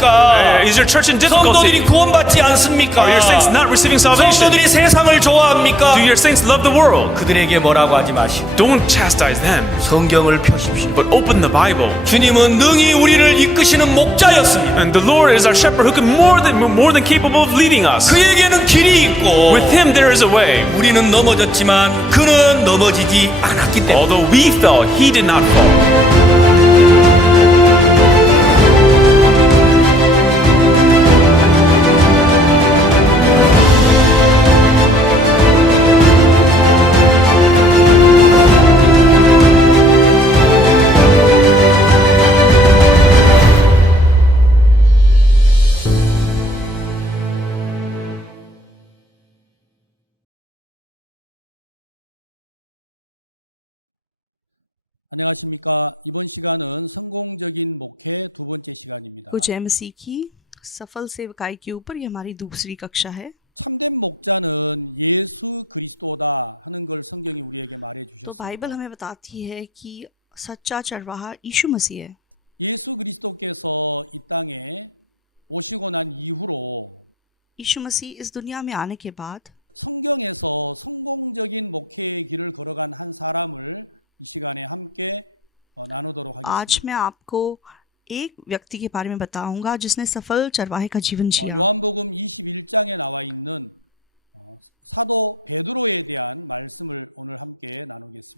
어렵습니까? Is your church in 성도들이 difficulty? 구원받지 않습니까? Are your saints not receiving salvation? 성도들이 세상을 좋아합니까? Do your saints love the world? 그들에게 뭐라고 하지 마시고 Don't chastise them, 성경을 펴십시오. but open the Bible. 주님은 능히 우리를 이끄시는 목자였습니다. And the Lord is our shepherd who can more than capable of leading us. 그에게는 길이 있고 With Him there is a way. 우리는 넘어졌지만 그는 넘어지지 않았기 때문에 Although we fell, He did not fall. को जय मसीह की सफल सेवकाई के ऊपर ये हमारी दूसरी कक्षा है। तो बाइबल हमें बताती है कि सच्चा चरवाहा यीशु मसीह है। यीशु मसीह इस दुनिया में आने के बाद आज मैं आपको एक व्यक्ति के बारे में बताऊंगा जिसने सफल चरवाहे का जीवन जिया।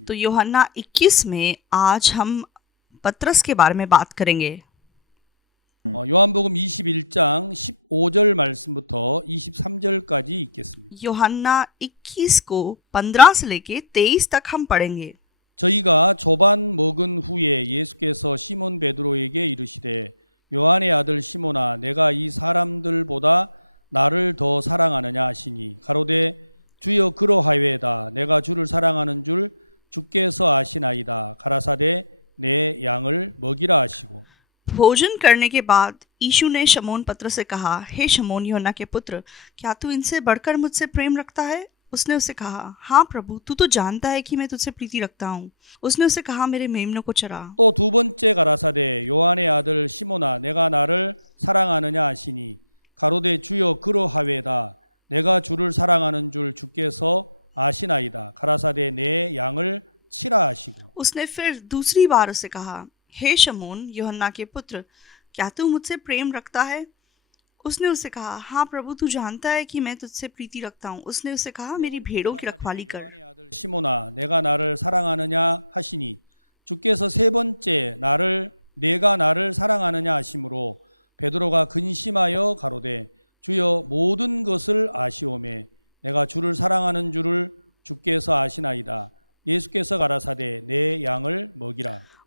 तो यूहन्ना 21 में आज हम पतरस के बारे में बात करेंगे। यूहन्ना 21 को 15 से लेके 23 तक हम पढ़ेंगे। भोजन करने के बाद यीशु ने शमौन पतरस से कहा, हे शमौन यूहन्ना के पुत्र, क्या तू इनसे बढ़कर मुझसे प्रेम रखता है? उसने उससे कहा, हाँ प्रभु, तू तो जानता है कि मैं तुझसे प्रीति रखता हूँ। उसने उससे कहा, मेरे मेमनों को चरा। उसने फिर दूसरी बार उससे कहा, हे शमौन यूहन्ना के पुत्र, क्या तू मुझसे प्रेम रखता है? उसने उससे कहा, हाँ प्रभु, तू जानता है कि मैं तुझसे प्रीति रखता हूँ। उसने उससे कहा, मेरी भेड़ों की रखवाली कर।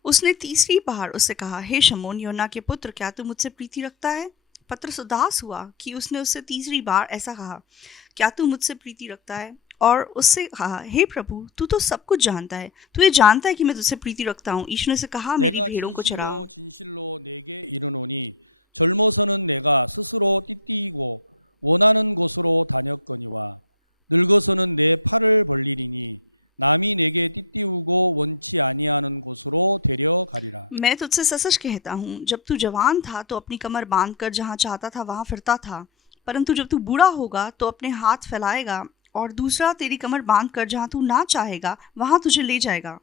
उसने तीसरी बार उससे कहा, हे शमौन यूहन्ना के पुत्र, क्या तू मुझसे प्रीति रखता है? पतरस उदास हुआ कि उसने उससे तीसरी बार ऐसा कहा, क्या तू मुझसे प्रीति रखता है? और उससे कहा, हे प्रभु, तू तो सब कुछ जानता है, तू ये जानता है कि मैं तुझसे प्रीति रखता हूँ। यीशु ने उसे कहा, मेरी भेड़ों को चरा। मैं तुझसे सच कहता हूँ, जब तू जवान था तो अपनी कमर बांधकर जहाँ चाहता था वहाँ फिरता था, परंतु जब तू बूढ़ा होगा तो अपने हाथ फैलाएगा और दूसरा तेरी कमर बांधकर जहाँ तू ना चाहेगा वहाँ तुझे ले जाएगा।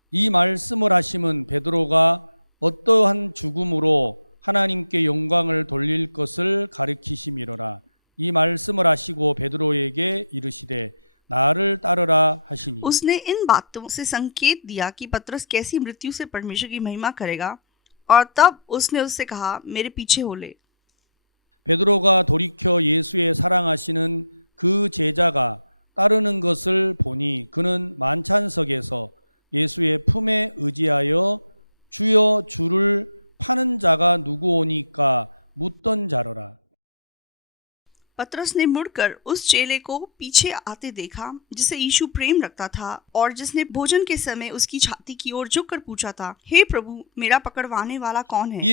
उसने इन बातों से संकेत दिया कि पतरस कैसी मृत्यु से परमेश्वर की महिमा करेगा, और तब उसने उससे कहा, मेरे पीछे हो ले। पतरस ने मुड़कर उस चेले को पीछे आते देखा जिसे यीशु प्रेम रखता था और जिसने भोजन के समय उसकी छाती की ओर झुककर पूछा था, हे प्रभु, मेरा पकड़वाने वाला कौन है?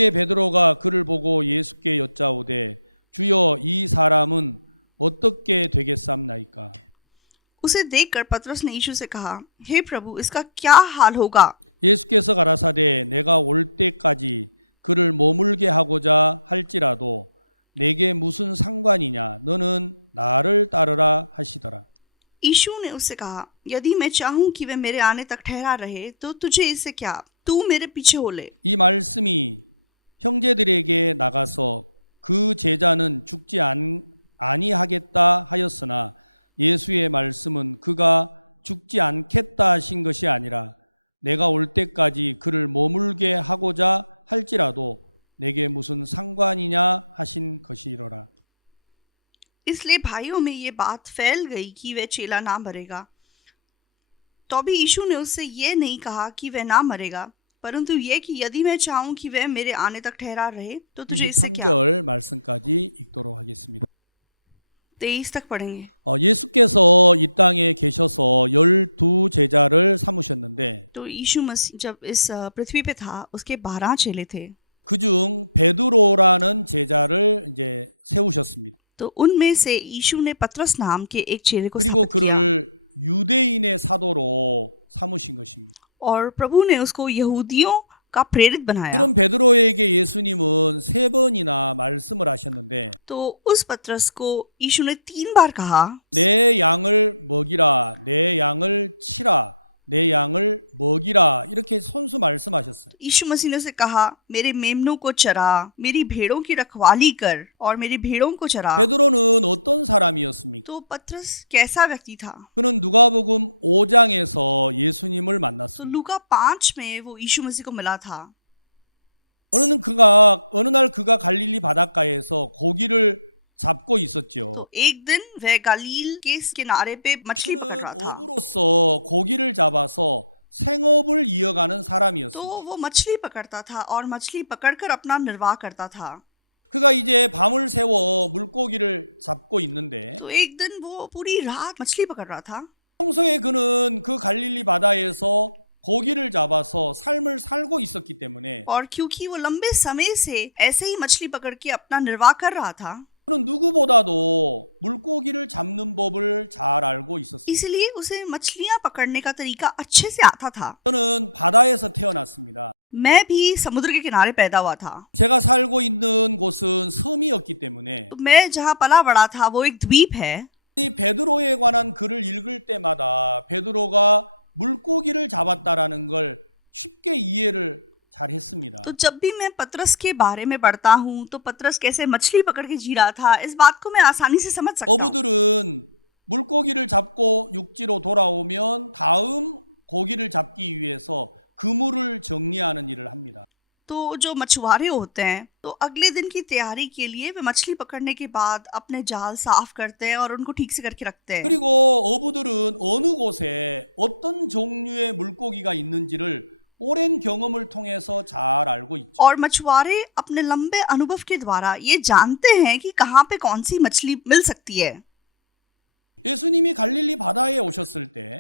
उसे देखकर पतरस ने यीशु से कहा, हे प्रभु, इसका क्या हाल होगा? यीशु ने उससे कहा, यदि मैं चाहूं कि वह मेरे आने तक ठहरा रहे तो तुझे इससे क्या, तू मेरे पीछे हो ले। इसलिए भाइयों में ये बात फैल गई कि वह चेला ना मरेगा। तो भी यीशु ने उससे ये नहीं कहा कि वह ना मरेगा, परंतु ये कि यदि मैं चाहूं कि वह मेरे आने तक ठहरा रहे तो तुझे इससे क्या। 23 तक पढ़ेंगे। तो यीशु मसीह जब इस पृथ्वी पे था, उसके 12 चेले थे। तो उनमें से यीशु ने पतरस नाम के एक चेले को स्थापित किया, और प्रभु ने उसको यहूदियों का प्रेरित बनाया। तो उस पतरस को यीशु ने 3 बार कहा, तो यीशु मसीह ने उसे कहा, मेरे मेमनों को चरा, मेरी भेड़ों की रखवाली कर और मेरी भेड़ों को चरा। तो पतरस कैसा व्यक्ति था? तो लूका 5 में वो यीशु मसीह को मिला था। तो एक दिन वह गलील के किनारे पे मछली पकड़ रहा था। तो वो मछली पकड़ता था और मछली पकड़कर अपना निर्वाह करता था। तो एक दिन वो पूरी रात मछली पकड़ रहा था, और क्योंकि वो लंबे समय से ऐसे ही मछली पकड़ के अपना निर्वाह कर रहा था, इसलिए उसे मछलियां पकड़ने का तरीका अच्छे से आता था। मैं भी समुद्र के किनारे पैदा हुआ था। तो मैं जहाँ पला बड़ा था वो एक द्वीप है। तो जब भी मैं पतरस के बारे में पढ़ता हूँ तो पतरस कैसे मछली पकड़ के जी रहा था, इस बात को मैं आसानी से समझ सकता हूँ। तो जो मछुआरे होते हैं तो अगले दिन की तैयारी के लिए वे मछली पकड़ने के बाद अपने जाल साफ करते हैं और उनको ठीक से करके रखते हैं। और मछुआरे अपने लंबे अनुभव के द्वारा ये जानते हैं कि कहाँ पे कौन सी मछली मिल सकती है।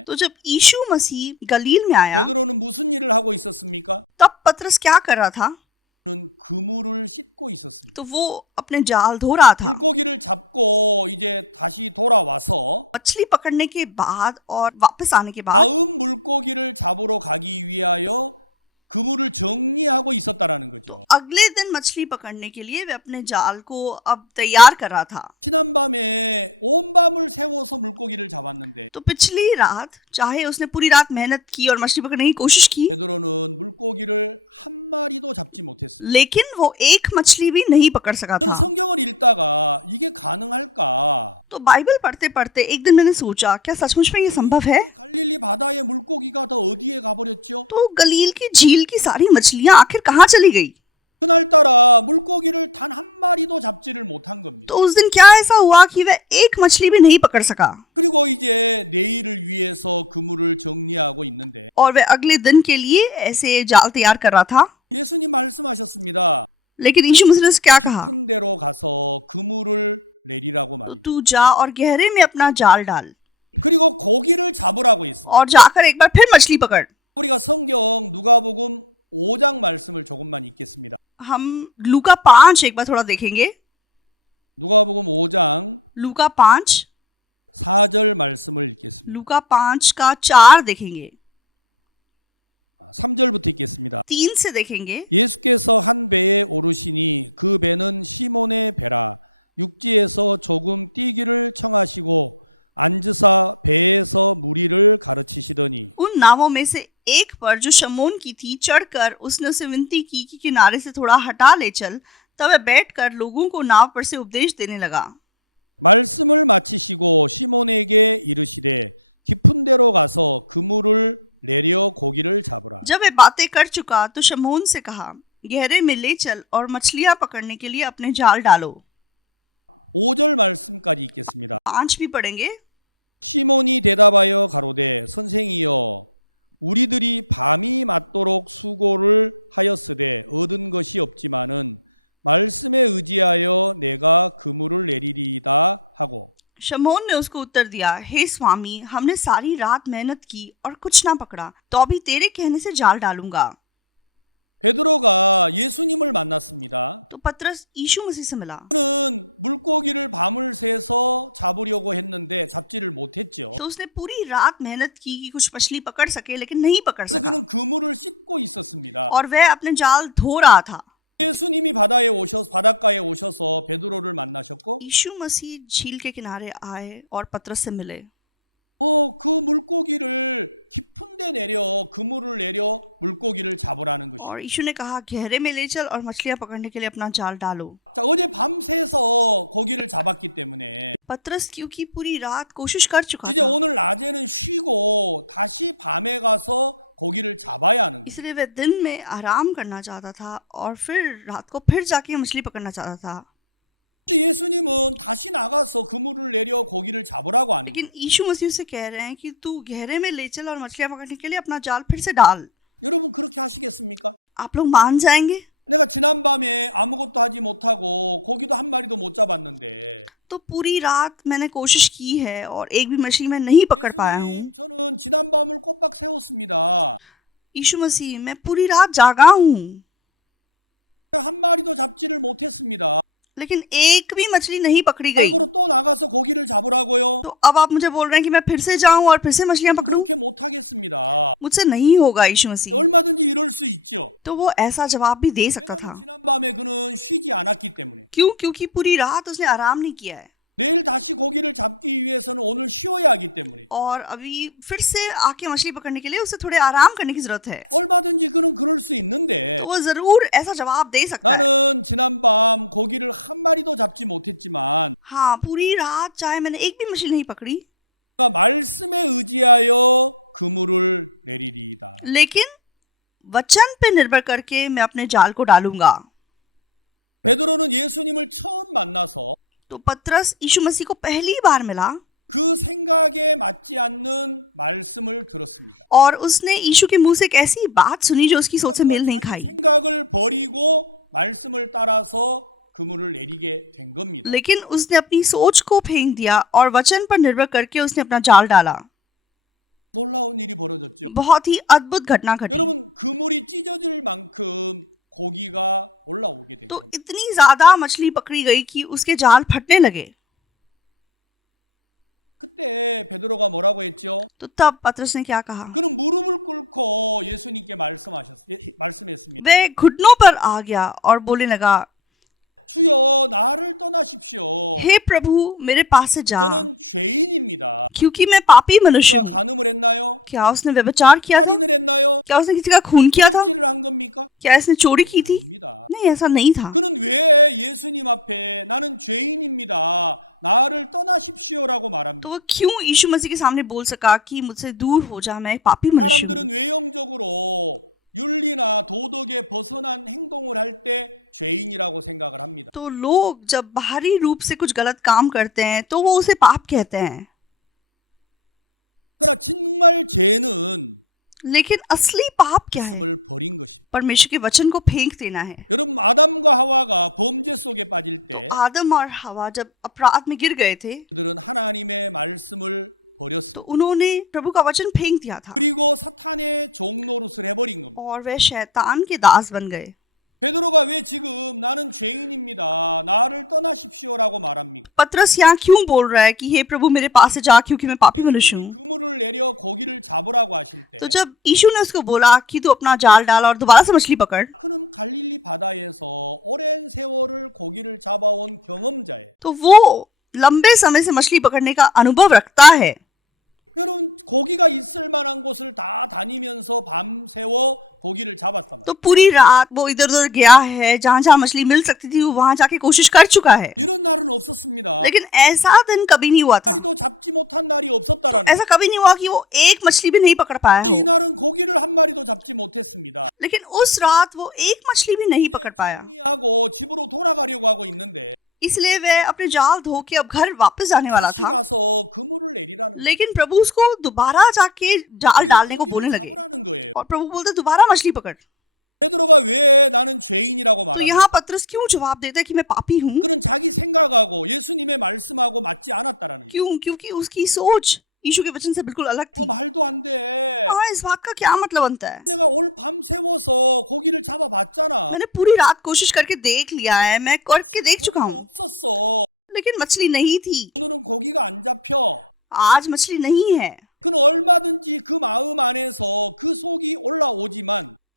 तो जब यीशु मसीह गलील में आया तब पतरस क्या कर रहा था? तो वो अपने जाल धो रहा था। मछली पकड़ने के बाद और वापस आने के बाद तो अगले दिन मछली पकड़ने के लिए वे अपने जाल को अब तैयार कर रहा था। तो पिछली रात चाहे उसने पूरी रात मेहनत की और मछली पकड़ने की कोशिश की, लेकिन वो एक मछली भी नहीं पकड़ सका था। तो बाइबल पढ़ते पढ़ते एक दिन मैंने सोचा, क्या सचमुच में ये संभव है? तो गलील की झील की सारी मछलियां आखिर कहाँ चली गई? तो उस दिन क्या ऐसा हुआ कि वह एक मछली भी नहीं पकड़ सका, और वह अगले दिन के लिए ऐसे जाल तैयार कर रहा था। लेकिन यीशु मसीह ने उसे क्या कहा? तो तू जा और गहरे में अपना जाल डाल और जाकर एक बार फिर मछली पकड़। हम लूका 5 एक बार थोड़ा देखेंगे। लूका 5 का 4 देखेंगे, 3 से देखेंगे। उन नावों में से एक पर जो शमौन की थी चढ़कर उसने उसे विनती की कि किनारे से थोड़ा हटा ले चल। तब वह बैठकर लोगों को नाव पर से उपदेश देने लगा। जब वह बातें कर चुका तो शमौन से कहा, गहरे में ले चल और मछलियां पकड़ने के लिए अपने जाल डालो। 5 भी पड़ेंगे। शमौन ने उसको उत्तर दिया, हे स्वामी, हमने सारी रात मेहनत की और कुछ ना पकड़ा, तो अभी तेरे कहने से जाल डालूंगा। तो पतरस यीशु मसीह से मिला। तो उसने पूरी रात मेहनत की कि कुछ मछली पकड़ सके, लेकिन नहीं पकड़ सका और वह अपने जाल धो रहा था। यीशु मसीह झील के किनारे आए और पतरस से मिले। और यीशु ने कहा, गहरे में ले चल और मछलियां पकड़ने के लिए अपना जाल डालो। पतरस क्योंकि पूरी रात कोशिश कर चुका था, इसलिए वह दिन में आराम करना चाहता था और फिर रात को फिर जाके मछली पकड़ना चाहता था। लेकिन यीशु मसीह उसे कह रहे हैं कि तू गहरे में ले चल और मछलियां पकड़ने के लिए अपना जाल फिर से डाल। आप लोग मान जाएंगे? तो पूरी रात मैंने कोशिश की है और एक भी मछली मैं नहीं पकड़ पाया हूँ। यीशु मसीह, मैं पूरी रात जागा हूँ, लेकिन एक भी मछली नहीं पकड़ी गई। तो अब आप मुझे बोल रहे हैं कि मैं फिर से जाऊं और फिर से मछलियां पकड़ूं? मुझसे नहीं होगा यीशु मसीह। तो वो ऐसा जवाब भी दे सकता था। क्यों? क्योंकि पूरी रात उसने आराम नहीं किया है और अभी फिर से आके मछली पकड़ने के लिए उसे थोड़े आराम करने की जरूरत है। तो वो जरूर ऐसा जवाब दे सकता है। हाँ, पूरी रात चाहे मैंने एक भी मछली नहीं पकड़ी, लेकिन वचन पे निर्भर करके मैं अपने जाल को डालूंगा। तो पतरस यीशु मसीह को पहली बार मिला और उसने यीशु के मुंह से एक ऐसी बात सुनी जो उसकी सोच से मेल नहीं खाई। लेकिन उसने अपनी सोच को फेंक दिया और वचन पर निर्भर करके उसने अपना जाल डाला। बहुत ही अद्भुत घटना घटी। तो इतनी ज्यादा मछली पकड़ी गई कि उसके जाल फटने लगे। तो तब पतरस ने क्या कहा? वह घुटनों पर आ गया और बोलने लगा, हे प्रभु, मेरे पास से जा, क्योंकि मैं पापी मनुष्य हूं। क्या उसने व्यभिचार किया था? क्या उसने किसी का खून किया था? क्या इसने चोरी की थी? नहीं, ऐसा नहीं था। तो वह क्यों यीशु मसीह के सामने बोल सका कि मुझसे दूर हो जा, मैं एक पापी मनुष्य हूं? तो लोग जब बाहरी रूप से कुछ गलत काम करते हैं तो वो उसे पाप कहते हैं, लेकिन असली पाप क्या है? परमेश्वर के वचन को फेंक देना है। तो आदम और हवा जब अपराध में गिर गए थे तो उन्होंने प्रभु का वचन फेंक दिया था और वे शैतान के दास बन गए। पतरस यहाँ क्यों बोल रहा है कि हे प्रभु, मेरे पास से जा, क्योंकि मैं पापी मनुष्य हूं? तो जब यीशु ने उसको बोला कि तू अपना जाल डाल और दोबारा से मछली पकड़, तो वो लंबे समय से मछली पकड़ने का अनुभव रखता है। तो पूरी रात वो इधर उधर गया है, जहां जहां मछली मिल सकती थी वो वहां जाके कोशिश कर चुका है, लेकिन ऐसा दिन कभी नहीं हुआ था। तो ऐसा कभी नहीं हुआ कि वो एक मछली भी नहीं पकड़ पाया हो। लेकिन उस रात वो एक मछली भी नहीं पकड़ पाया, इसलिए वह अपने जाल धो के अब घर वापस जाने वाला था। लेकिन प्रभु उसको दोबारा जाके जाल डालने को बोलने लगे, और प्रभु बोलते दोबारा मछली पकड़। तो यहाँ पतरस क्यों जवाब देता है कि मैं पापी हूं? क्यों? क्योंकि उसकी सोच यीशु के वचन से बिल्कुल अलग थी। इस बात का क्या मतलब बनता है? मैंने पूरी रात कोशिश करके देख लिया है, मैं करके देख चुका हूं, लेकिन मछली नहीं थी। आज मछली नहीं है।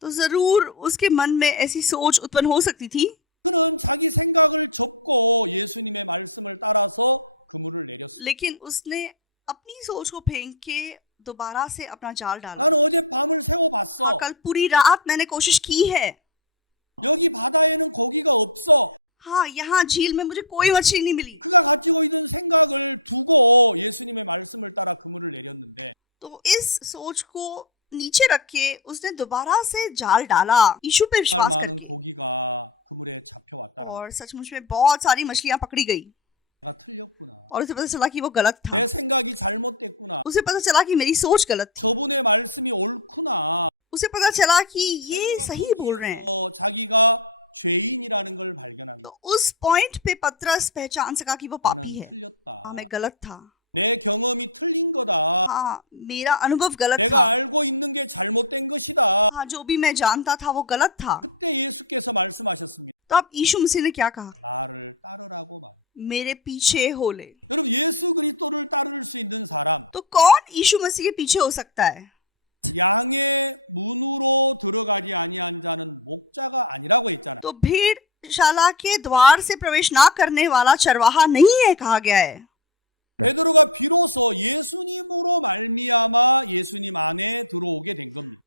तो जरूर उसके मन में ऐसी सोच उत्पन्न हो सकती थी। लेकिन उसने अपनी सोच को फेंक के दोबारा से अपना जाल डाला। हाँ, कल पूरी रात मैंने कोशिश की है। हाँ, यहाँ झील में मुझे कोई मछली नहीं मिली। तो इस सोच को नीचे रख के उसने दोबारा से जाल डाला यीशु पे विश्वास करके, और सचमुच में बहुत सारी मछलियां पकड़ी गई। और उसे पता चला कि वो गलत था। उसे पता चला कि मेरी सोच गलत थी। उसे पता चला कि ये सही बोल रहे हैं। तो उस पॉइंट पे पतरस पहचान सका कि वो पापी है। हाँ, मैं गलत था। हाँ, मेरा अनुभव गलत था। हाँ, जो भी मैं जानता था वो गलत था। तो अब यीशु मसीह ने क्या कहा? मेरे पीछे हो ले। तो कौन यीशु मसीह के पीछे हो सकता है? तो भेड़शाला के द्वार से प्रवेश ना करने वाला चरवाहा नहीं है, कहा गया है।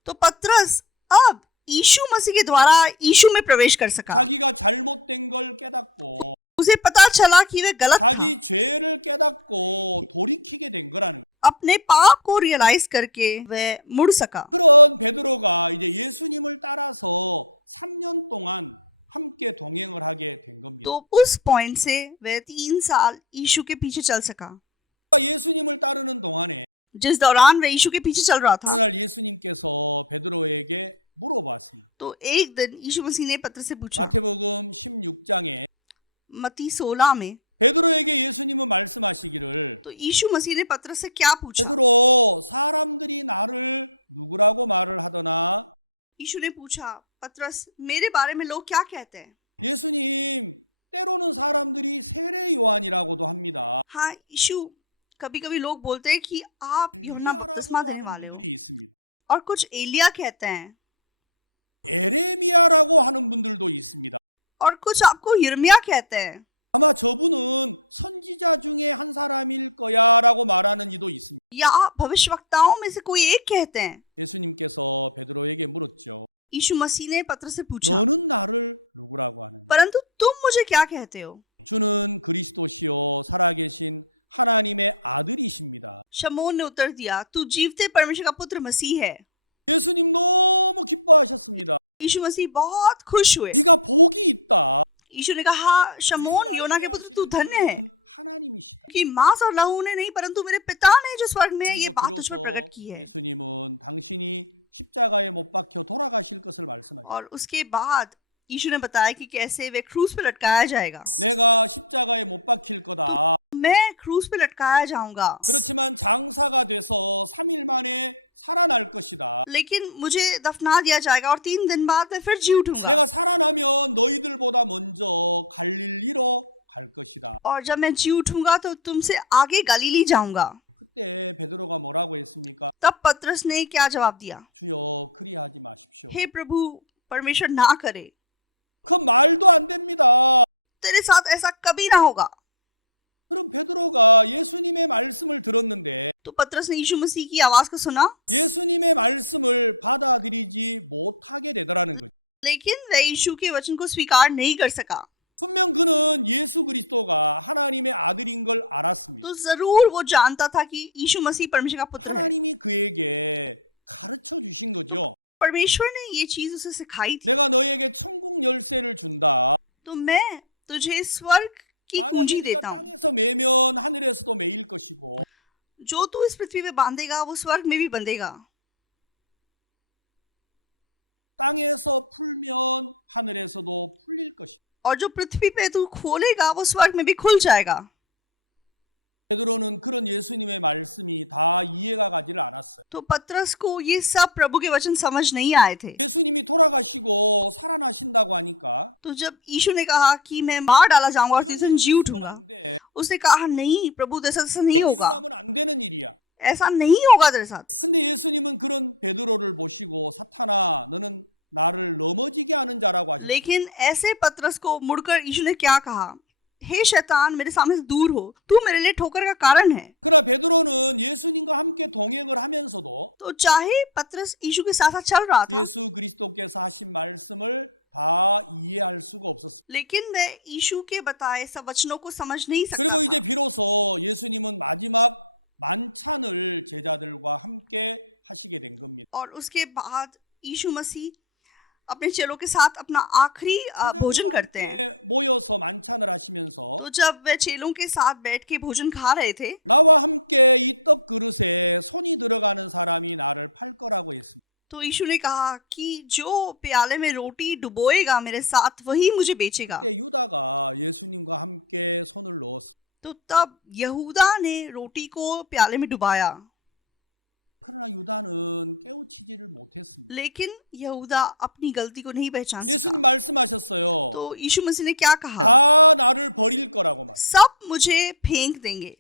तो पतरस अब यीशु मसीह के द्वारा यीशु में प्रवेश कर सका। उसे पता चला कि वह गलत था। अपने पाप को रियलाइज करके वह मुड़ सका। तो उस पॉइंट से वह 3 साल यीशु के पीछे चल सका। जिस दौरान वह यीशु के पीछे चल रहा था, तो एक दिन यीशु मसीह ने पतरस से पूछा, मत्ती 16 में। तो यीशु मसीह ने पतरस से क्या पूछा? यीशु ने पूछा, पतरस, मेरे बारे में लोग क्या कहते हैं? हाँ यीशु, कभी कभी लोग बोलते हैं कि आप यूहन्ना बपतिस्मा देने वाले हो, और कुछ एलिया कहते हैं, और कुछ आपको यिर्मयाह कहते हैं। या भविष्यवक्ताओं में से कोई एक कहते हैं। यीशु मसीह ने पतरस से पूछा, परंतु तुम मुझे क्या कहते हो? शमौन ने उत्तर दिया, तू जीवते परमेश्वर का पुत्र मसीह है। यीशु मसीह बहुत खुश हुए। यीशु ने कहा, शमौन, योना के पुत्र, तू धन्य है, कि मांस और लहू ने नहीं, परंतु मेरे पिता ने जो स्वर्ग में है ये बात तुझ पर प्रकट की है। और उसके बाद यीशु ने बताया कि कैसे वे क्रूस पे लटकाया जाएगा। तो मैं क्रूस पे लटकाया जाऊंगा, लेकिन मुझे दफना दिया जाएगा, और 3 दिन बाद मैं फिर जी उठूंगा। और जब मैं जी उठूंगा तो तुमसे आगे गलीली जाऊंगा। तब पतरस ने क्या जवाब दिया? हे प्रभु, परमेश्वर ना करे, तेरे साथ ऐसा कभी ना होगा। तो पतरस ने यीशु मसीह की आवाज को सुना, लेकिन वह यीशु के वचन को स्वीकार नहीं कर सका। तो जरूर वो जानता था कि यीशु मसीह परमेश्वर का पुत्र है। तो परमेश्वर ने ये चीज उसे सिखाई थी। तो मैं तुझे स्वर्ग की कुंजी देता हूं, जो तू इस पृथ्वी पे बांधेगा वो स्वर्ग में भी बंधेगा, और जो पृथ्वी पे तू खोलेगा वो स्वर्ग में भी खुल जाएगा। तो पतरस को ये सब प्रभु के वचन समझ नहीं आए थे। तो जब यीशु ने कहा कि मैं मार डाला जाऊंगा और तीसरे दिन जी उठूंगा, उसने कहा नहीं प्रभु, ऐसा नहीं होगा, ऐसा नहीं होगा तेरे साथ। लेकिन ऐसे पतरस को मुड़कर यीशु ने क्या कहा, हे शैतान मेरे सामने से दूर हो, तू मेरे लिए ठोकर का कारण है। तो चाहे पतरस यीशु के साथ साथ चल रहा था, लेकिन वह यीशु के बताए सब वचनों को समझ नहीं सकता था। और उसके बाद यीशु मसीह अपने चेलों के साथ अपना आखिरी भोजन करते हैं। तो जब वे चेलों के साथ बैठ के भोजन खा रहे थे, तो यीशु ने कहा कि जो प्याले में रोटी डुबोएगा मेरे साथ वही मुझे बेचेगा। तो तब यहूदा ने रोटी को प्याले में डुबाया, लेकिन यहूदा अपनी गलती को नहीं पहचान सका। तो यीशु मसीह ने क्या कहा, सब मुझे फेंक देंगे।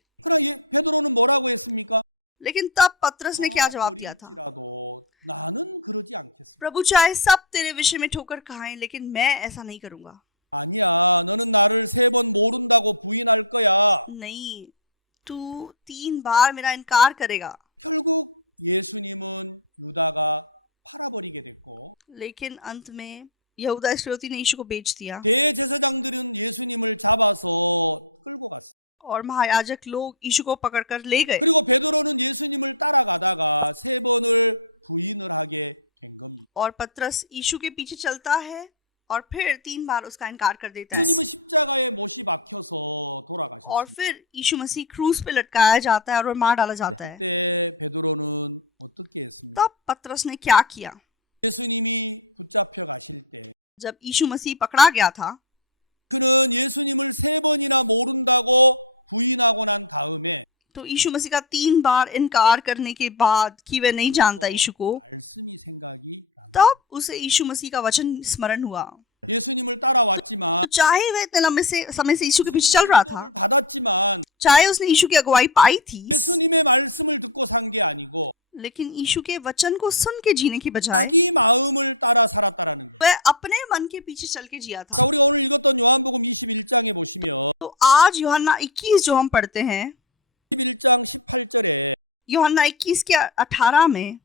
लेकिन तब पतरस ने क्या जवाब दिया था, प्रभु चाहे सब तेरे विषय में ठोकर खाएं, लेकिन मैं ऐसा नहीं करूंगा। नहीं, तू 3 बार मेरा इनकार करेगा। लेकिन अंत में यहूदा इस्करियोती ने यीशु को बेच दिया, और महायाजक लोग यीशु को पकड़कर ले गए। और पतरस यीशु के पीछे चलता है और फिर 3 बार उसका इनकार कर देता है। और फिर यीशु मसीह क्रूस पे लटकाया जाता है और मार डाला जाता है। तब पतरस ने क्या किया, जब यीशु मसीह पकड़ा गया था, तो यीशु मसीह का 3 बार इनकार करने के बाद कि वह नहीं जानता यीशु को, तब उसे यीशु मसीह का वचन स्मरण हुआ। तो चाहे वह इतने लंबे से समय से यीशु के पीछे चल रहा था, चाहे उसने यीशु की अगुवाई पाई थी, लेकिन यीशु के वचन को सुन के जीने की बजाय वह अपने मन के पीछे चल के जिया था। तो आज यूहन्ना 21 जो हम पढ़ते हैं, यूहन्ना 21 के 18 में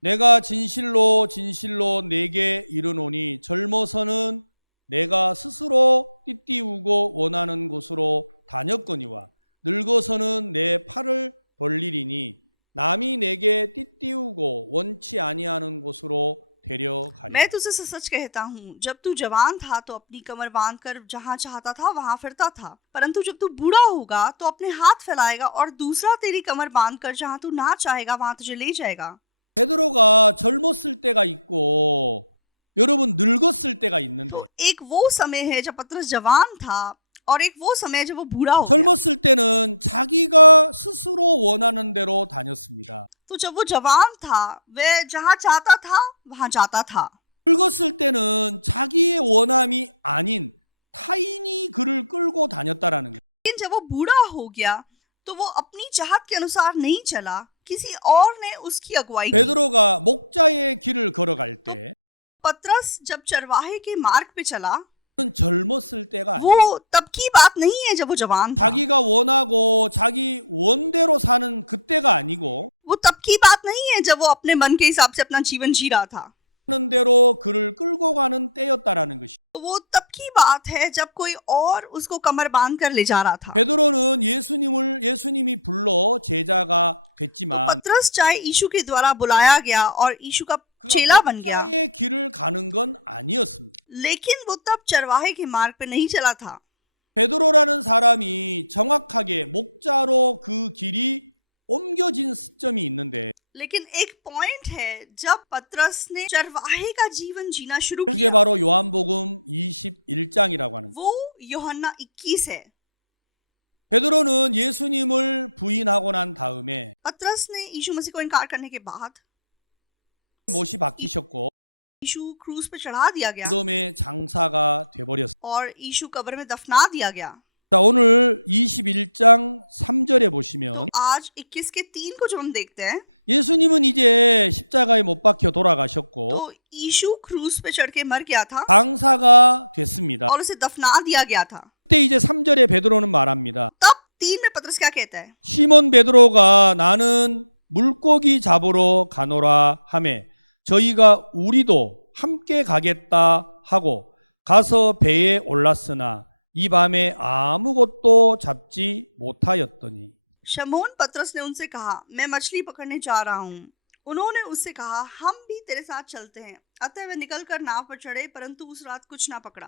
मैं तुझसे सच सच कहता हूँ, जब तू जवान था तो अपनी कमर बांध कर जहाँ चाहता था वहां फिरता था, परंतु जब तू बूढ़ा होगा तो अपने हाथ फैलाएगा और दूसरा तेरी कमर बांध कर जहाँ तू ना चाहेगा वहां तुझे ले जाएगा। तो एक वो समय है जब पतरस जवान था, और एक वो समय है जब वो बूढ़ा हो गया। तो जब वो जवान था वह जहाँ चाहता था वहां जाता था, लेकिन जब वो बूढ़ा हो गया तो वो अपनी चाहत के अनुसार नहीं चला, किसी और ने उसकी अगुवाई की। तो पतरस जब चरवाहे के मार्ग पे चला, वो तब की बात नहीं है जब वो जवान था, वो तब की बात नहीं है जब वो अपने मन के हिसाब से अपना जीवन जी रहा था। तो वो तब की बात है जब कोई और उसको कमर बांध कर ले जा रहा था। तो पतरस चाहे यीशु के द्वारा बुलाया गया और यीशु का चेला बन गया, लेकिन वो तब चरवाहे के मार्ग पे नहीं चला था। लेकिन एक पॉइंट है जब पतरस ने चरवाहे का जीवन जीना शुरू किया, वो यूहन्ना 21 है। पतरस ने यीशु मसीह को इनकार करने के बाद यीशु क्रूस पे चढ़ा दिया गया और यीशु कब्र में दफना दिया गया। तो आज 21:3 को जब हम देखते हैं तो यीशु क्रूस पे चढ़ के मर गया था और उसे दफना दिया गया था। तब 3 में पतरस क्या कहता है? शमौन पतरस ने उनसे कहा, मैं मछली पकड़ने जा रहा हूँ। उन्होंने उससे कहा, हम भी तेरे साथ चलते हैं। अतः वे निकलकर नाव पर चढ़े, परंतु उस रात कुछ ना पकड़ा।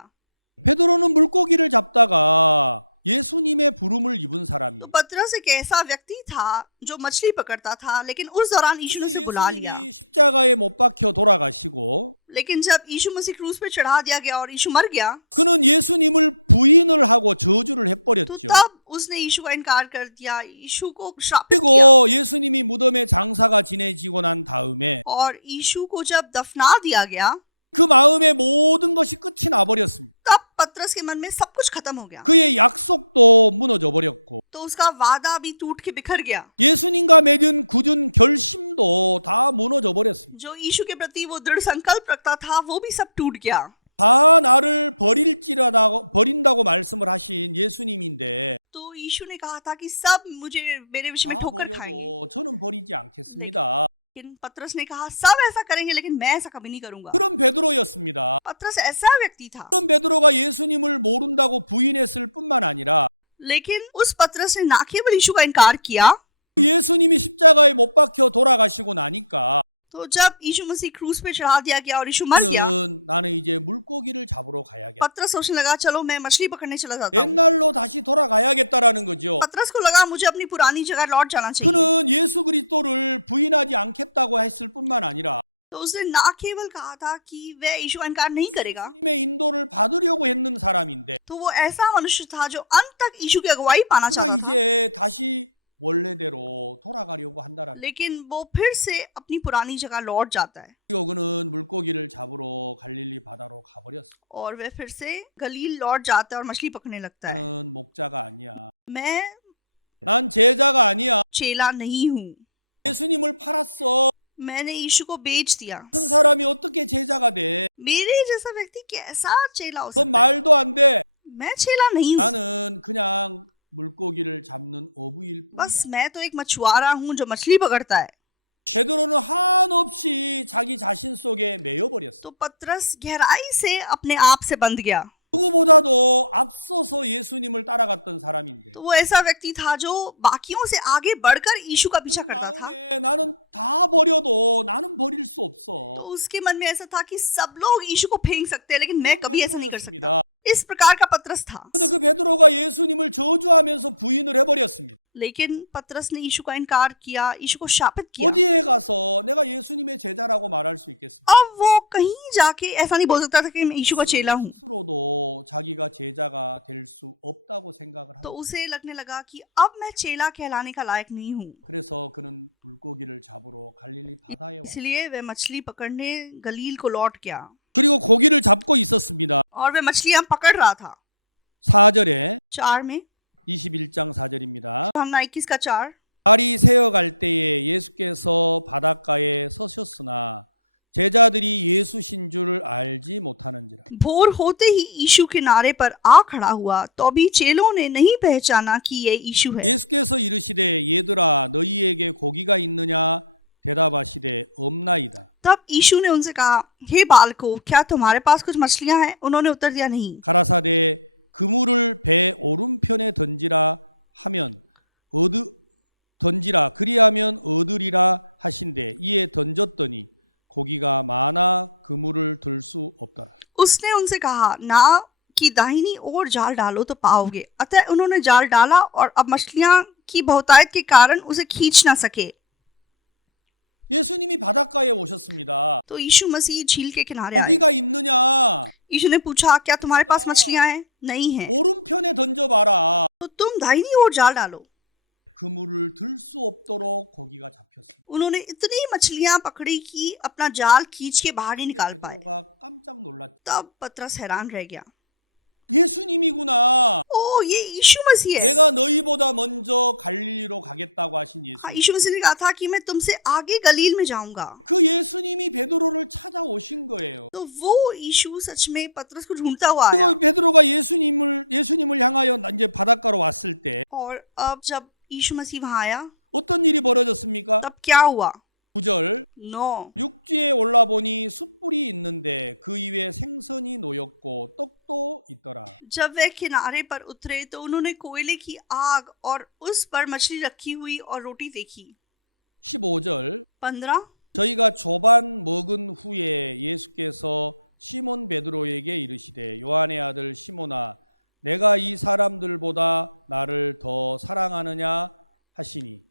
तो पतरस एक ऐसा व्यक्ति था जो मछली पकड़ता था, लेकिन उस दौरान यीशु ने उसे बुला लिया। लेकिन जब यीशु मसीह क्रूस पे चढ़ा दिया गया और यीशु मर गया, तो तब उसने यीशु का इनकार कर दिया, यीशु को श्रापित किया। और यीशु को जब दफना दिया गया, तब पतरस के मन में सब कुछ खत्म हो गया। तो उसका वादा भी टूट के बिखर गया। जो यीशु के प्रति वो दृढ़ संकल्प रखता था, वो भी सब टूट गया। तो यीशु ने कहा था कि सब मेरे विषय में ठोकर खाएंगे, लेकिन पतरस ने कहा सब ऐसा करेंगे, लेकिन मैं ऐसा कभी नहीं करूंगा। पतरस ऐसा व्यक्ति था। लेकिन उस पतरस ने ना केवल यीशु का इनकार किया, तो जब यीशु मसीह क्रूस पे चढ़ा दिया गया और यीशु मर गया, पतरस सोचने लगा, चलो मैं मछली पकड़ने चला जाता हूँ। पतरस को लगा मुझे अपनी पुरानी जगह लौट जाना चाहिए। तो उसने ना केवल कहा था कि वह यीशु का इनकार नहीं करेगा, तो वो ऐसा मनुष्य था जो अंत तक यीशु की अगुवाई पाना चाहता था। लेकिन वो फिर से अपनी पुरानी जगह लौट जाता है और वह फिर से गलील लौट जाता है और मछली पकड़ने लगता है। मैं चेला नहीं हूं, मैंने यीशु को बेच दिया। मेरे जैसा व्यक्ति कैसा चेला हो सकता है? मैं चेला नहीं हूं, बस मैं तो एक मछुआरा हूं जो मछली पकड़ता है। तो पतरस गहराई से अपने आप से बंध गया। तो वो ऐसा व्यक्ति था जो बाकियों से आगे बढ़कर यीशु का पीछा करता था। तो उसके मन में ऐसा था कि सब लोग यीशु को फेंक सकते हैं, लेकिन मैं कभी ऐसा नहीं कर सकता। इस प्रकार का पतरस था। लेकिन पतरस ने यीशु का इनकार किया, यीशु को शापित किया। अब वो कहीं जाके ऐसा नहीं बोल सकता था कि मैं यीशु का चेला हूं। तो उसे लगने लगा कि अब मैं चेला कहलाने का लायक नहीं हूं। इसलिए वह मछली पकड़ने गलील को लौट गया और वह मछलियां पकड़ रहा था। 4 में, यूहन्ना 21:4। भोर होते ही यीशु किनारे पर आ खड़ा हुआ, तो भी चेलों ने नहीं पहचाना कि ये यीशु है। तब यीशु ने उनसे कहा, हे बालकों, क्या तुम्हारे पास कुछ मछलियां हैं? उन्होंने उत्तर दिया, नहीं। उसने उनसे कहा, ना कि दाहिनी ओर जाल डालो तो पाओगे। अतः उन्होंने जाल डाला और अब मछलियां की बहुतायत के कारण उसे खींच ना सके। तो यीशु मसीह झील के किनारे आए। यीशु ने पूछा, क्या तुम्हारे पास मछलियां हैं? नहीं है। तो तुम दाहिनी ओर जाल डालो। उन्होंने इतनी मछलियां पकड़ी कि अपना जाल खींच के बाहर नहीं निकाल पाए। तब पतरस हैरान रह गया। ओ, ये यीशु मसीह है। हाँ, यीशु मसीह ने कहा था कि मैं तुमसे आगे गलील में जाऊंगा। तो वो यीशु सच में पतरस को ढूंढता हुआ आया। और अब जब यीशु मसीह वहां आया, तब क्या हुआ? 9। जब वे किनारे पर उतरे तो उन्होंने कोयले की आग और उस पर मछली रखी हुई और रोटी देखी। 15।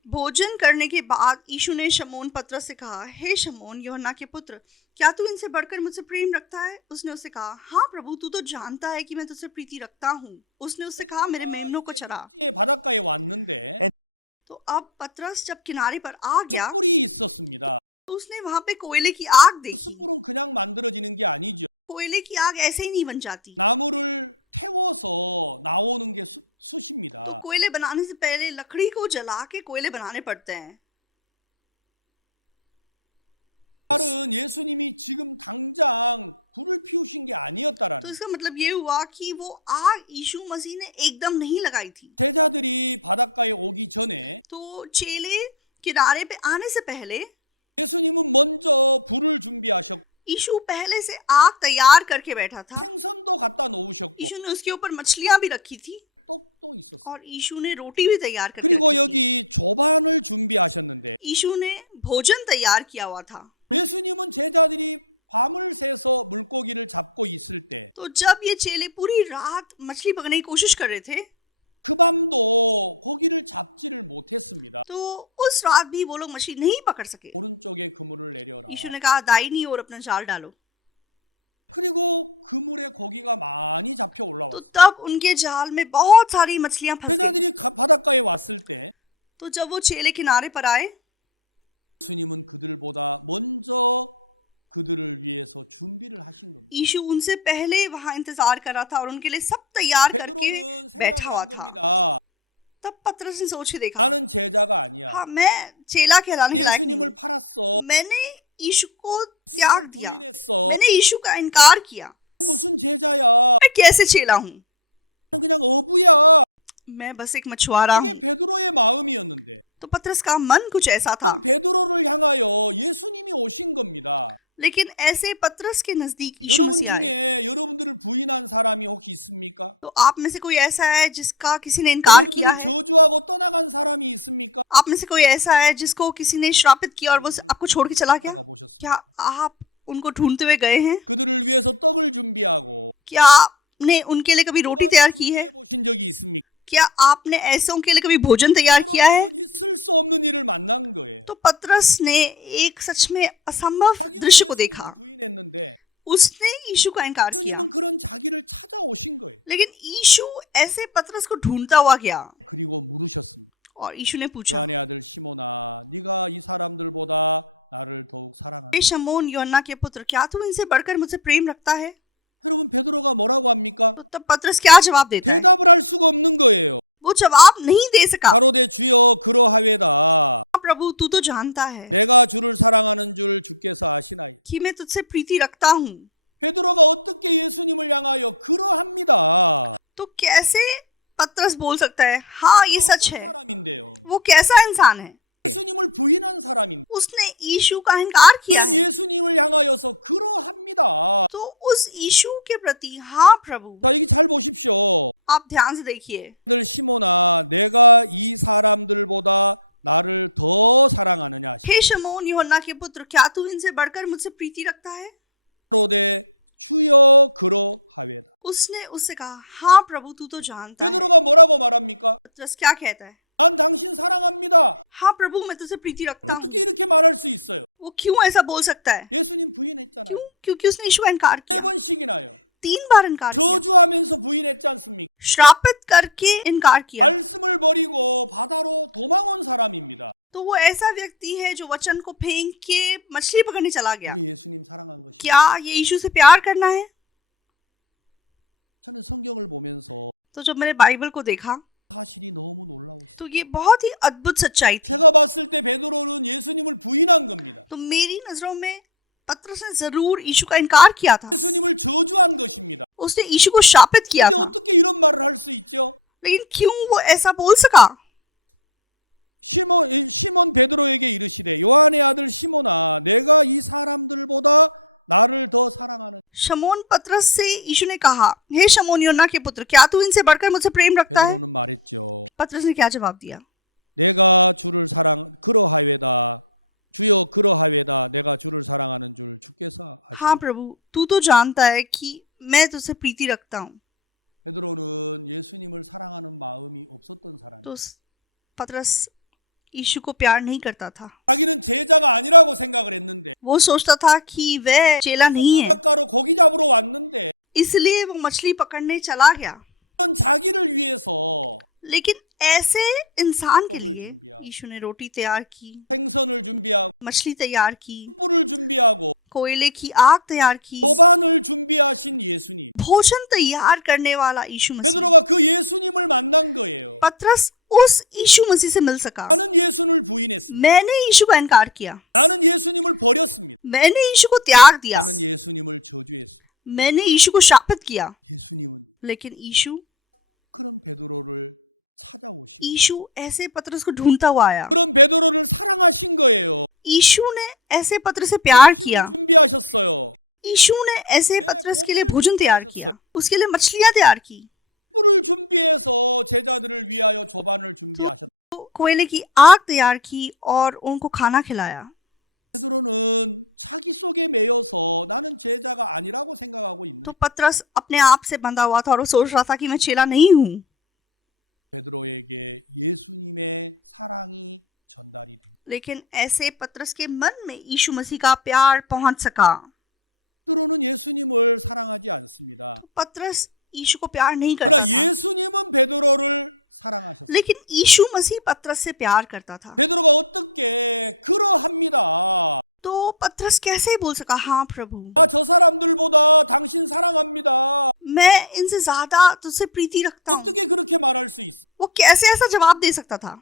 भोजन करने के बाद यीशु ने शमौन पतरस से कहा, हे शमौन, यूहन्ना के पुत्र, क्या तू इनसे बढ़कर मुझसे प्रेम रखता है? उसने उससे कहा, हाँ प्रभु, तू तो जानता है कि मैं तुझसे प्रीति रखता हूँ। उसने उससे कहा, मेरे मेमनों को चरा। तो अब पतरस जब किनारे पर आ गया तो उसने वहां पे कोयले की आग देखी। कोयले की आग ऐसे ही नहीं बन जाती। तो कोयले बनाने से पहले लकड़ी को जला के कोयले बनाने पड़ते हैं। तो इसका मतलब ये हुआ कि वो आग यीशु मसीह ने एकदम नहीं लगाई थी। तो चेले किनारे पे आने से पहले यीशु पहले से आग तैयार करके बैठा था। यीशु ने उसके ऊपर मछलियां भी रखी थी और यीशु ने रोटी भी तैयार करके रखी थी। यीशु ने भोजन तैयार किया हुआ था। तो जब ये चेले पूरी रात मछली पकड़ने की कोशिश कर रहे थे, तो उस रात भी वो लोग मछली नहीं पकड़ सके। यीशु ने कहा, दाहिनी ओर अपना जाल डालो। तो तब उनके जाल में बहुत सारी मछलियां फंस गई। तो जब वो चेले किनारे पर आए, यीशु उनसे पहले वहां इंतजार कर रहा था और उनके लिए सब तैयार करके बैठा हुआ था। तब पतरस ने सोच के देखा, हाँ, मैं चेला कहलाने के लायक नहीं हूं। मैंने यीशु को त्याग दिया, मैंने यीशु का इनकार किया। मैं कैसे चेला हूं? मैं बस एक मछुआरा हूं। तो पतरस का मन कुछ ऐसा था। लेकिन ऐसे पतरस के नजदीक यीशु मसीह आए। तो आप में से कोई ऐसा है जिसका किसी ने इनकार किया है? आप में से कोई ऐसा है जिसको किसी ने श्रापित किया और वो आपको छोड़ के चला गया? क्या आप उनको ढूंढते हुए गए हैं? क्या आपने उनके लिए कभी रोटी तैयार की है? क्या आपने ऐसों के लिए कभी भोजन तैयार किया है? तो पतरस ने एक सच में असंभव दृश्य को देखा। उसने यीशु का इनकार किया, लेकिन यीशु ऐसे पतरस को ढूंढता हुआ गया और यीशु ने पूछा, हे शमौन, यूहन्ना के पुत्र, क्या तू इनसे बढ़कर मुझसे प्रेम रखता है? तो तब पतरस क्या जवाब देता है? वो जवाब नहीं दे सका। प्रभु, तू तो जानता है कि मैं तुझसे प्रीति रखता हूं। तो कैसे पतरस बोल सकता है, हाँ ये सच है? वो कैसा इंसान है? उसने यीशु का इनकार किया है। तो उस यीशु के प्रति, हाँ प्रभु, आप ध्यान से देखिए, हे शमौन यूहन्ना के पुत्र, क्या तू इनसे बढ़कर मुझसे प्रीति रखता है? उसने उससे कहा, हाँ प्रभु, तू तो जानता है। पतरस क्या कहता है? हाँ प्रभु, मैं तुझसे प्रीति रखता हूँ। वो क्यों ऐसा बोल सकता है? क्यों? क्योंकि उसने यीशु का इनकार किया, 3 बार इनकार किया, श्रापित करके इनकार किया। तो वो ऐसा व्यक्ति है जो वचन को फेंक के मछली पकड़ने चला गया। क्या ये यीशु से प्यार करना है? तो जब मैंने बाइबल को देखा तो ये बहुत ही अद्भुत सच्चाई थी। तो मेरी नजरों में पतरस ने जरूर यीशु का इनकार किया था, उसने यीशु को शापित किया था, लेकिन क्यों वो ऐसा बोल सका? शमौन पतरस से यीशु ने कहा, हे शमौन यूहन्ना के पुत्र, क्या तू इनसे बढ़कर मुझसे प्रेम रखता है? पतरस ने क्या जवाब दिया? हाँ प्रभु, तू तो जानता है कि मैं तुझसे प्रीति रखता हूं। तो पतरस यीशु को प्यार नहीं करता था। वो सोचता था कि वह चेला नहीं है, इसलिए वो मछली पकड़ने चला गया। लेकिन ऐसे इंसान के लिए यीशु ने रोटी तैयार की, मछली तैयार की, कोयले की आग तैयार की, भोजन तैयार करने वाला यीशु मसीह। पतरस उस यीशु मसीह से मिल सका। मैंने यीशु का इनकार किया, मैंने यीशु को त्याग दिया, मैंने यीशु को शापित किया, लेकिन यीशु ऐसे पतरस को ढूंढता हुआ आया। यीशु ने ऐसे पतरस से प्यार किया। यीशु ने ऐसे पतरस के लिए भोजन तैयार किया, उसके लिए मछलियां तैयार की, तो कोयले की आग तैयार की और उनको खाना खिलाया। तो पतरस अपने आप से बंधा हुआ था और वो सोच रहा था कि मैं चेला नहीं हूं। लेकिन ऐसे पतरस के मन में यीशु मसीह का प्यार पहुंच सका। तो पतरस यीशु को प्यार नहीं करता था, लेकिन यीशु मसीह पतरस से प्यार करता था। तो पतरस कैसे बोल सका, हाँ प्रभु, मैं इनसे ज्यादा तुझसे प्रीति रखता हूं? वो कैसे ऐसा जवाब दे सकता था?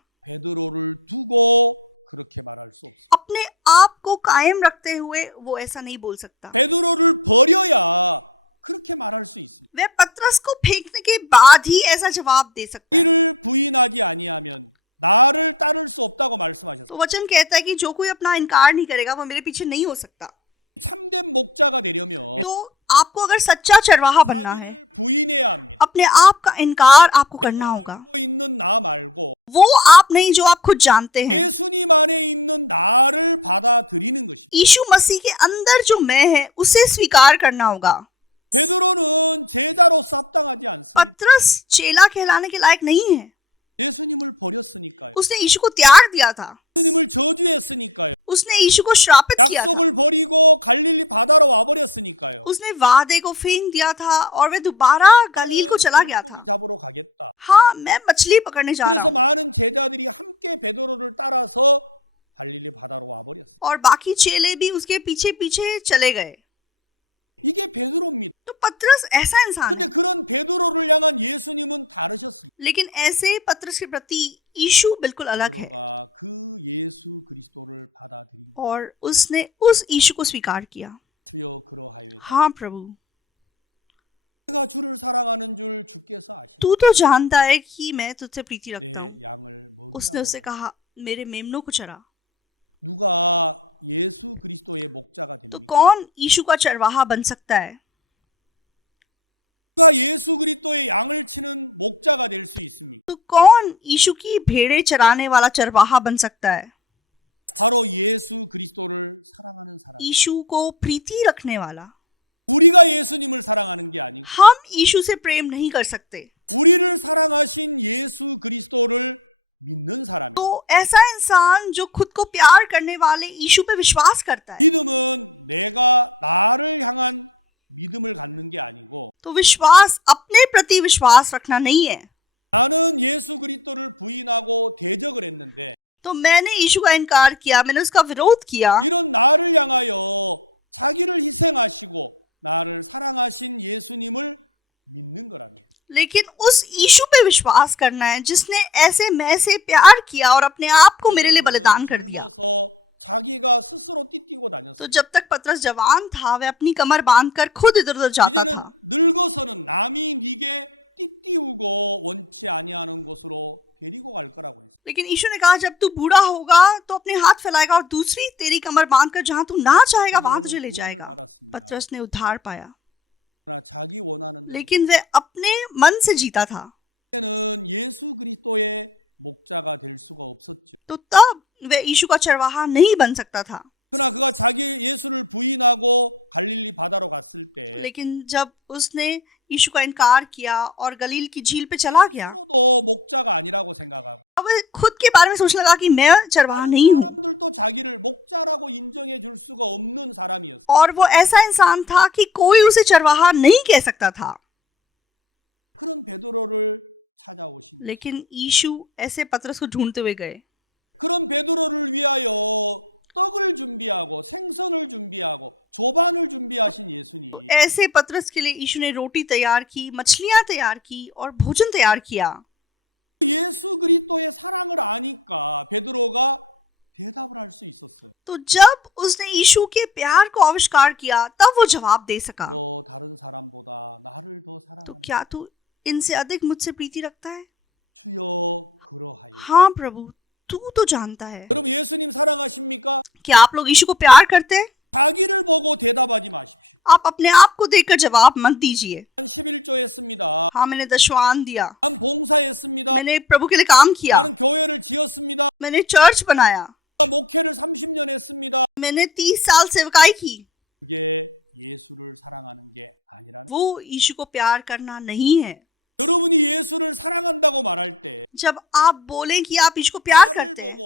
अपने आप को कायम रखते हुए वो ऐसा नहीं बोल सकता। वह पतरस को फेंकने के बाद ही ऐसा जवाब दे सकता है। तो वचन कहता है कि जो कोई अपना इनकार नहीं करेगा वो मेरे पीछे नहीं हो सकता। तो आपको अगर सच्चा चरवाहा बनना है, अपने आप का इनकार आपको करना होगा। वो आप नहीं जो आप खुद जानते हैं। यीशु मसीह के अंदर जो मैं है उसे स्वीकार करना होगा। पतरस चेला कहलाने के लायक नहीं है। उसने यीशु को त्याग दिया था, उसने यीशु को श्रापित किया था, उसने वादे को फेंक दिया था और वह दोबारा गलील को चला गया था। हाँ, मैं मछली पकड़ने जा रहा हूं। और बाकी चेले भी उसके पीछे पीछे चले गए। तो पतरस ऐसा इंसान है। लेकिन ऐसे पतरस के प्रति यीशु बिल्कुल अलग है और उसने उस यीशु को स्वीकार किया। हाँ प्रभु, तू तो जानता है कि मैं तुझसे प्रीति रखता हूं। उसने उससे कहा, मेरे मेमनों को चरा। तो कौन यीशु का चरवाहा बन सकता है? तो कौन यीशु की भेड़ें चराने वाला चरवाहा बन सकता है? यीशु को प्रीति रखने वाला। हम यीशु से प्रेम नहीं कर सकते। तो ऐसा इंसान जो खुद को प्यार करने वाले यीशु पे विश्वास करता है, तो विश्वास अपने प्रति विश्वास रखना नहीं है। तो मैंने यीशु का इनकार किया, मैंने उसका विरोध किया, लेकिन उस यीशु पे विश्वास करना है जिसने ऐसे मैं से प्यार किया और अपने आप को मेरे लिए बलिदान कर दिया। तो जब तक पतरस जवान था, वह अपनी कमर बांधकर खुद इधर उधर जाता था। लेकिन यीशु ने कहा, जब तू बूढ़ा होगा तो अपने हाथ फैलाएगा और दूसरी तेरी कमर बांधकर जहां तू ना चाहेगा वहां तुझे ले जाएगा। पतरस ने उद्धार पाया, लेकिन वह अपने मन से जीता था। तो तब वह यीशु का चरवाहा नहीं बन सकता था। लेकिन जब उसने यीशु का इनकार किया और गलील की झील पे चला गया, अब वह खुद के बारे में सोचने लगा कि मैं चरवाहा नहीं हूं। और वो ऐसा इंसान था कि कोई उसे चरवाहा नहीं कह सकता था। लेकिन यीशु ऐसे पतरस को ढूंढते हुए गए। तो ऐसे पतरस के लिए यीशु ने रोटी तैयार की, मछलियां तैयार की और भोजन तैयार किया। तो जब उसने यीशु के प्यार को आविष्कार किया, तब वो जवाब दे सका। तो क्या तू इनसे अधिक मुझसे प्रीति रखता है? हाँ प्रभु, तू तो जानता है। क्या आप लोग यीशु को प्यार करते हैं? आप अपने आप को देखकर जवाब मत दीजिए। हाँ, मैंने दशवान दिया, मैंने प्रभु के लिए काम किया, मैंने चर्च बनाया, मैंने 30 साल सेवकाई की। वो यीशु को प्यार करना नहीं है। जब आप बोलें कि आप यीशु को प्यार करते हैं,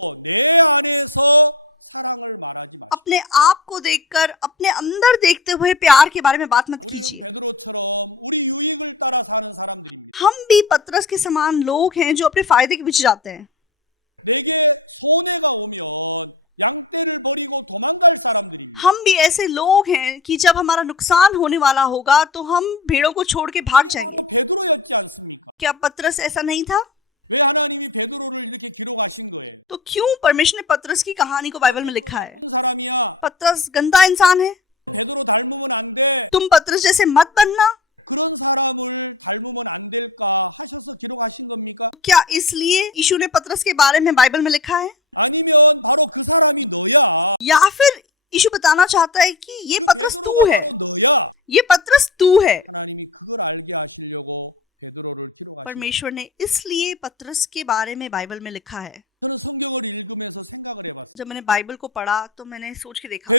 अपने आप को देखकर, अपने अंदर देखते हुए प्यार के बारे में बात मत कीजिए। हम भी पतरस के समान लोग हैं जो अपने फायदे के पीछे जाते हैं। हम भी ऐसे लोग हैं कि जब हमारा नुकसान होने वाला होगा तो हम भेड़ों को छोड़ के भाग जाएंगे। क्या पतरस ऐसा नहीं था? तो क्यों परमेश्वर ने पतरस की कहानी को बाइबल में लिखा है? पतरस गंदा इंसान है, तुम पतरस जैसे मत बनना। क्या इसलिए यीशु ने पतरस के बारे में बाइबल में लिखा है? या फिर यीशु बताना चाहता है कि ये पतरस तू है, ये पतरस तू है? परमेश्वर ने इसलिए पतरस के बारे में बाइबल में लिखा है। जब मैंने बाइबल को पढ़ा तो मैंने सोच के देखा,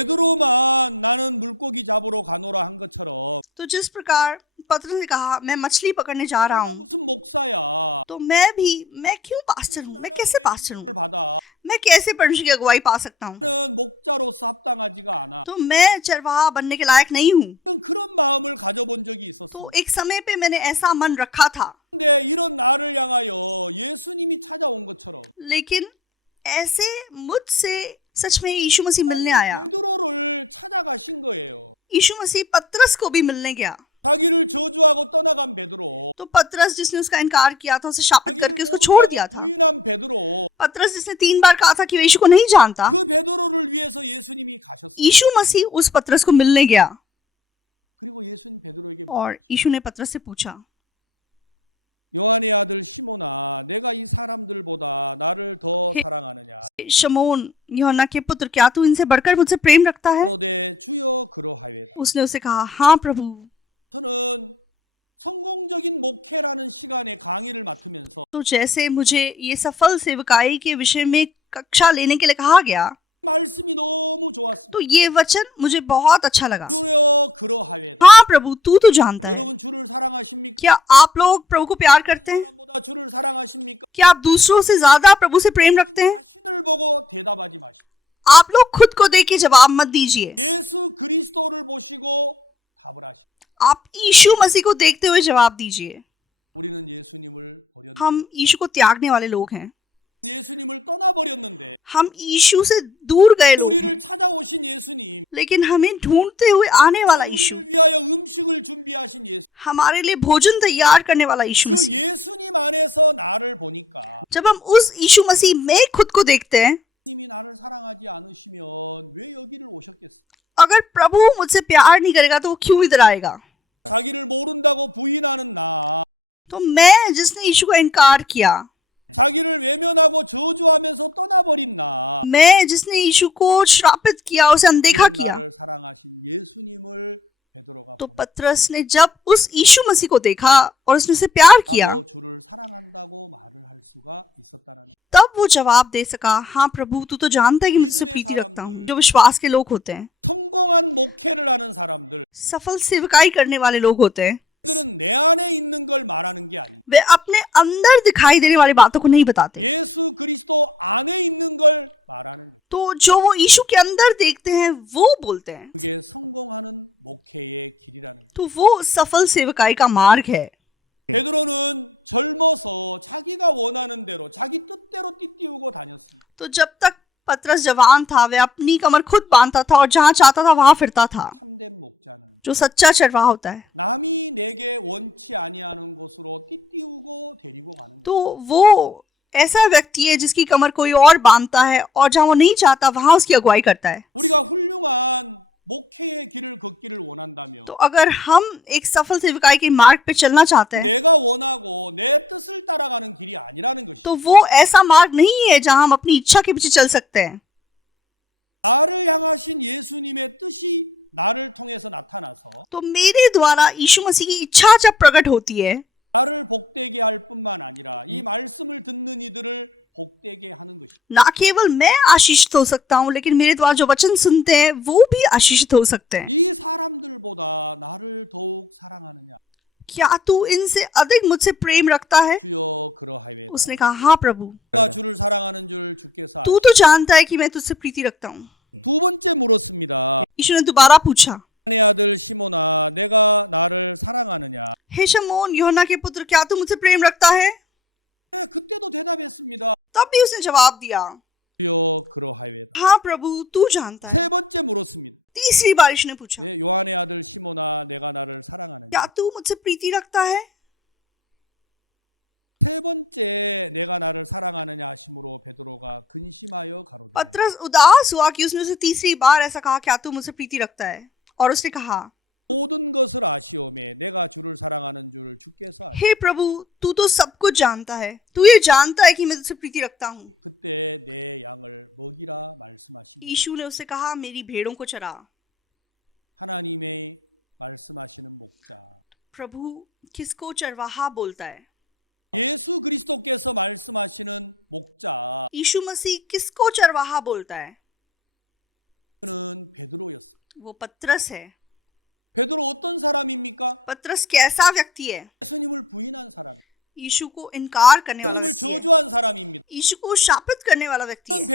तो जिस प्रकार पतरस ने कहा मैं मछली पकड़ने जा रहा हूं, तो मैं क्यों पास्टर हूं? मैं कैसे पास्टर हूं? मैं कैसे परमेश्वर की अगुवाई पा सकता हूं? तो मैं चरवाहा बनने के लायक नहीं हूं। तो एक समय पे मैंने ऐसा मन रखा था, लेकिन ऐसे मुझसे सच में यीशु मसीह मिलने आया। यीशु मसीह पतरस को भी मिलने गया। तो पतरस जिसने उसका इनकार किया था, उसे शापित करके उसको छोड़ दिया था। पतरस जिसने 3 बार कहा था कि वो यीशु को नहीं जानता, यीशु मसीह उस पतरस को मिलने गया। और यीशु ने पतरस से पूछा, हे शमौन यूहन्ना के पुत्र, क्या तू इनसे बढ़कर मुझसे प्रेम रखता है? उसने उसे कहा, हाँ प्रभु। तो जैसे मुझे ये सफल सेवकाई के विषय में कक्षा लेने के लिए कहा गया, तो ये वचन मुझे बहुत अच्छा लगा। हाँ प्रभु, तू तो जानता है। क्या आप लोग प्रभु को प्यार करते हैं? क्या आप दूसरों से ज्यादा प्रभु से प्रेम रखते हैं? आप लोग खुद को देख के जवाब मत दीजिए, आप यीशु मसीह को देखते हुए जवाब दीजिए। हम यीशु को त्यागने वाले लोग हैं, हम यीशु से दूर गए लोग हैं, लेकिन हमें ढूंढते हुए आने वाला यीशु, हमारे लिए भोजन तैयार करने वाला यीशु मसीह, जब हम उस यीशु मसीह में खुद को देखते हैं, अगर प्रभु मुझसे प्यार नहीं करेगा तो वो क्यों इधर आएगा? तो मैं जिसने यीशु का इनकार किया, मैं जिसने यीशु को श्रापित किया, उसे अनदेखा किया, तो पतरस ने जब उस यीशु मसीह को देखा और उसने उसे प्यार किया, तब वो जवाब दे सका, हाँ प्रभु, तू तो जानता है कि मैं तुझसे प्रीति रखता हूँ। जो विश्वास के लोग होते हैं, सफल सेवकाई करने वाले लोग होते हैं, वे अपने अंदर दिखाई देने वाली बातों को नहीं बताते। तो जो वो यीशु के अंदर देखते हैं वो बोलते हैं। तो वो सफल सेवकाई का मार्ग है। तो जब तक पतरस जवान था, वह अपनी कमर खुद बांधता था और जहां चाहता था वहां फिरता था, जो सच्चा चरवाहा होता है। तो वो ऐसा व्यक्ति है जिसकी कमर कोई और बांधता है और जहां वो नहीं चाहता वहां उसकी अगुवाई करता है। तो अगर हम एक सफल सेवकाई के मार्ग पे चलना चाहते हैं, तो वो ऐसा मार्ग नहीं है जहां हम अपनी इच्छा के पीछे चल सकते हैं। तो मेरे द्वारा यीशु मसीह की इच्छा जब प्रकट होती है, ना केवल मैं आशीषित हो सकता हूं, लेकिन मेरे द्वारा जो वचन सुनते हैं वो भी आशीषित हो सकते हैं। क्या तू इनसे अधिक मुझसे प्रेम रखता है? उसने कहा, हाँ प्रभु, तू तो जानता है कि मैं तुझसे प्रीति रखता हूं। यीशु ने दोबारा पूछा, हे शमौन, यूहन्ना के पुत्र, क्या तू मुझसे प्रेम रखता है? तब भी उसने जवाब दिया, हाँ प्रभु, तू जानता है। तीसरी बार यीशु ने पूछा, क्या तू मुझसे प्रीति रखता है? पतरस उदास हुआ कि उसने उसे तीसरी बार ऐसा कहा, क्या तू मुझसे प्रीति रखता है? और उसने कहा, हे प्रभु, तू तो सब कुछ जानता है, तू ये जानता है कि मैं तुझसे प्रीति रखता हूं। यीशु ने उससे कहा, मेरी भेड़ों को चरा। प्रभु किसको चरवाहा बोलता है? यीशु मसीह किसको चरवाहा बोलता है? वो पतरस है। पतरस कैसा व्यक्ति है? यीशु को इनकार करने वाला व्यक्ति है, यीशु को शापित करने वाला व्यक्ति है।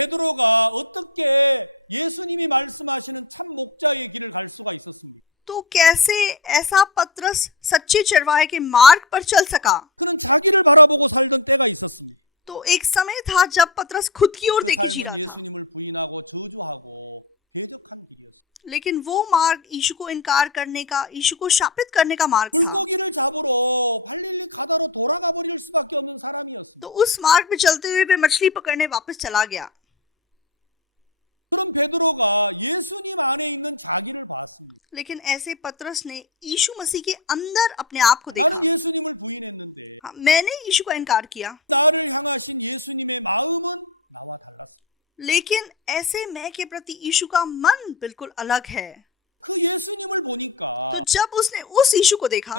तो कैसे ऐसा पतरस सच्चे चरवाहे के मार्ग पर चल सका? तो एक समय था जब पतरस खुद की ओर देखे जी रहा था, लेकिन वो मार्ग यीशु को इनकार करने का, यीशु को शापित करने का मार्ग था। तो उस मार्ग पे चलते हुए वे मछली पकड़ने वापस चला गया। लेकिन ऐसे पतरस ने यीशु मसीह के अंदर अपने आप को देखा। हाँ, मैंने यीशु का इनकार किया, लेकिन ऐसे मैं के प्रति यीशु का मन बिल्कुल अलग है। तो जब उसने उस यीशु को देखा,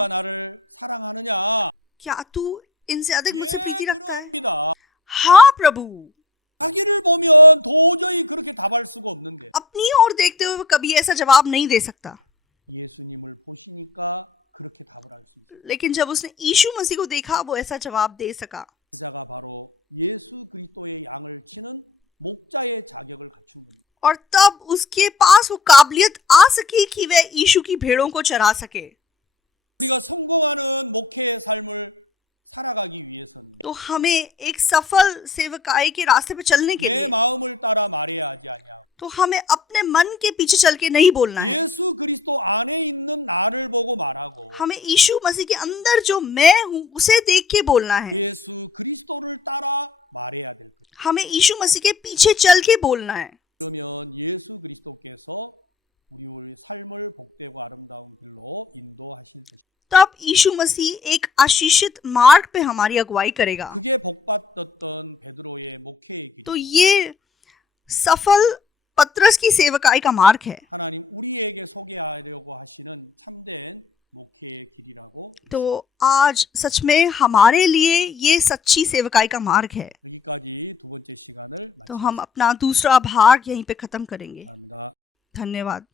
क्या तू इनसे अधिक मुझसे प्रीति रखता है? हाँ प्रभु। अपनी ओर देखते हुए वो कभी ऐसा जवाब नहीं दे सकता, लेकिन जब उसने यीशु मसीह को देखा वो ऐसा जवाब दे सका। और तब उसके पास वो काबिलियत आ सकी कि वह यीशु की भेड़ों को चरा सके। तो हमें एक सफल सेवकाई के रास्ते पे चलने के लिए तो हमें अपने मन के पीछे चल के नहीं बोलना है। हमें यीशु मसीह के अंदर जो मैं हूं उसे देख के बोलना है। हमें यीशु मसीह के पीछे चल के बोलना है। तब यीशु मसीह एक आशीषित मार्ग पे हमारी अगुवाई करेगा। तो ये सफल पतरस की सेवकाई का मार्ग है। तो आज सच में हमारे लिए ये सच्ची सेवकाई का मार्ग है। तो हम अपना दूसरा भाग यहीं पे ख़त्म करेंगे। धन्यवाद।